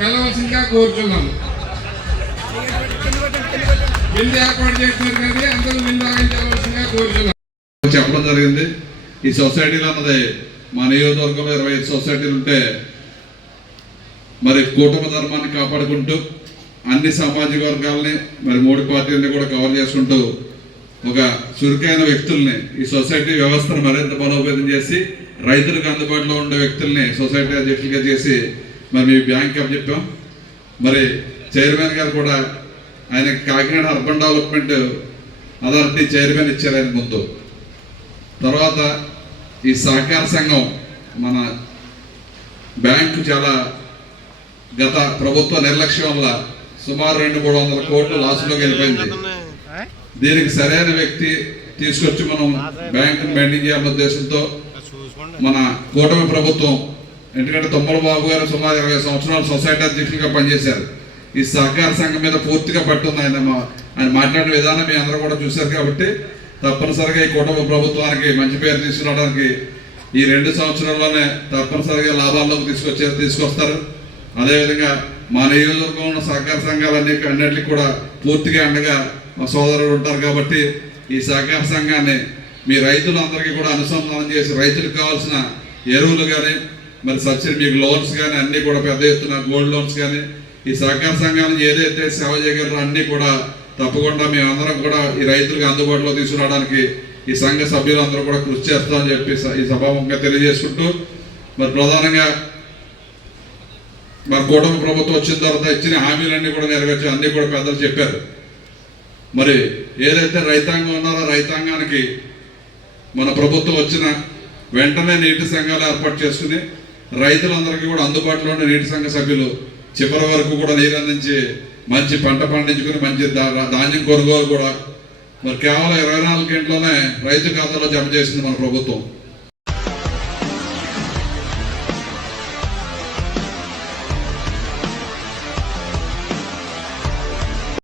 వెళ్ళవలసిందిగా కోరుతున్నాను విందు ఏర్పాటు చేస్తున్నారు కానీ అందరూ విందు ఆగించవలసిందిగా కోరుతున్నాను చెప్పడం జరిగింది. ఈ సొసైటీలో అన్నది మా నియోజకవర్గంలో ఇరవై ఐదు సొసైటీలు ఉంటే మరి కుటుంబ ధర్మాన్ని కాపాడుకుంటూ అన్ని సామాజిక వర్గాల్ని మరి మూడు పార్టీలని కూడా కవర్ చేసుకుంటూ ఒక చురుకైన వ్యక్తుల్ని ఈ సొసైటీ వ్యవస్థను మరింత బలోపేతం చేసి రైతులకు అందుబాటులో ఉండే వ్యక్తుల్ని సొసైటీ అధ్యక్షులుగా చేసి మరి మీ బ్యాంక్ అప్ చెప్పాం. మరి చైర్మన్ గారు కూడా ఆయన Kakinada urban development authority chairman ఇచ్చారు ఆయన ముందు. తర్వాత ఈ సహకార సంఘం మన బ్యాంకు చాలా గత ప్రభుత్వ నిర్లక్ష్యం వల్ల సుమారు రెండు మూడు వందల కోట్లు లాసులోకి వెళ్ళిపోయింది. దీనికి సరైన వ్యక్తి తీసుకొచ్చి మనం బ్యాంకును మెయింటైన్ చేయాలన్న ఉద్దేశంతో మన కూటమి ప్రభుత్వం ఎందుకంటే తుమ్మల బాబు గారు సుమారు ఇరవై సంవత్సరాలు సొసైటీ అధ్యక్షులుగా పనిచేశారు. ఈ సహకార సంఘం మీద పూర్తిగా పట్టుంది ఆయన మా- ఆయన మాట్లాడిన విధానం మీ అందరూ కూడా చూశారు కాబట్టి తప్పనిసరిగా ఈ కుటుంబ ప్రభుత్వానికి మంచి పేరు తీసుకురావడానికి ఈ రెండు సంవత్సరాల్లోనే తప్పనిసరిగా లాభాల్లోకి తీసుకొచ్చే తీసుకొస్తారు. అదేవిధంగా మా నియోజకవర్గంలో ఉన్న సహకార సంఘాలన్నీ అన్నింటికి కూడా పూర్తిగా అండగా మా సోదరులు ఉంటారు కాబట్టి ఈ సహకార సంఘాన్ని మీ రైతులందరికీ కూడా అనుసంధానం చేసి రైతులకు కావాల్సిన ఎరువులు కానీ మరి సబ్సిడీ మీకు లోన్స్ కానీ అన్నీ కూడా పెద్ద ఎత్తున గోల్డ్ లోన్స్ కానీ ఈ సహకార సంఘాలు ఏదైతే సేవ చేయగలరో అన్నీ కూడా తప్పకుండా మేమందరం కూడా ఈ రైతులకు అందుబాటులో తీసుకురావడానికి ఈ సంఘ సభ్యులందరూ కూడా కృషి చేస్తామని చెప్పి ఈ సభాముఖంగా తెలియజేసుకుంటూ మరి ప్రధానంగా మరి కూటమి ప్రభుత్వం వచ్చిన తర్వాత ఇచ్చిన హామీలన్నీ కూడా నెరవేర్చి అన్నీ కూడా పెద్దలు చెప్పారు. మరి ఏదైతే రైతాంగం ఉన్నారో రైతాంగానికి మన ప్రభుత్వం వచ్చిన వెంటనే నీటి సంఘాలు ఏర్పాటు చేసుకుని రైతులందరికీ కూడా అందుబాటులో ఉన్న నీటి సంఘ సభ్యులు చివరి వరకు కూడా నీరు అందించి మంచి పంట పండించుకుని మంచి ధాన్యం కొనుగోలు కూడా మరి కేవలం ఇరవై నాలుగు గంటలోనే రైతు ఖాతాలో జమ చేసింది మన ప్రభుత్వం.